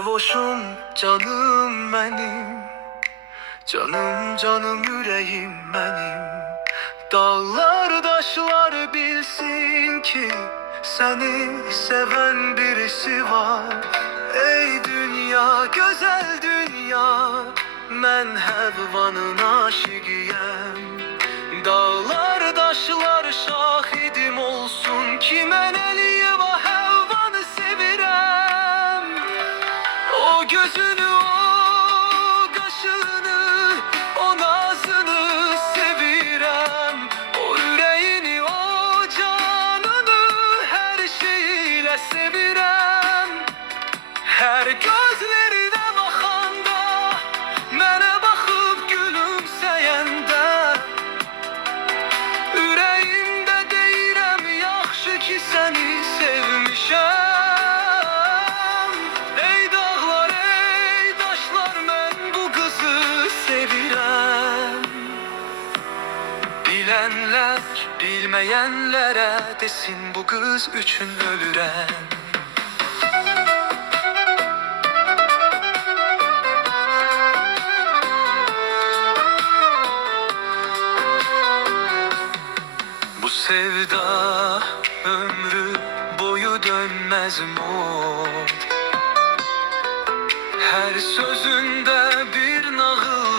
Sevoşum canım benim, canım canım yüreğim benim. Dağlar taşlar bilsin ki seni seven birisi var. Ey dünya, güzel dünya, ben Həvvanın aşıqıyəm. Dağlar taşlar şahidim olsun ki mən Əliyeva Həvvanı sevirəm. O gözünü, o qaşını, o nazını sevirəm. O ürəyini, o canını hər şeylə sevirəm. Hər gözlərinə baxanda, mənə baxıb gülümsəyəndə, ürəyimdə deyirəm yaxşı ki səni sevmişəm. Ey dağlar, ey daşlar, mən bu qızı sevirəm. Bilənlər bilməyənlərə desin bu qız üçün ölürəm. Bu sevda ömrü boyu dönmez mor. Her sözünde bir nağıl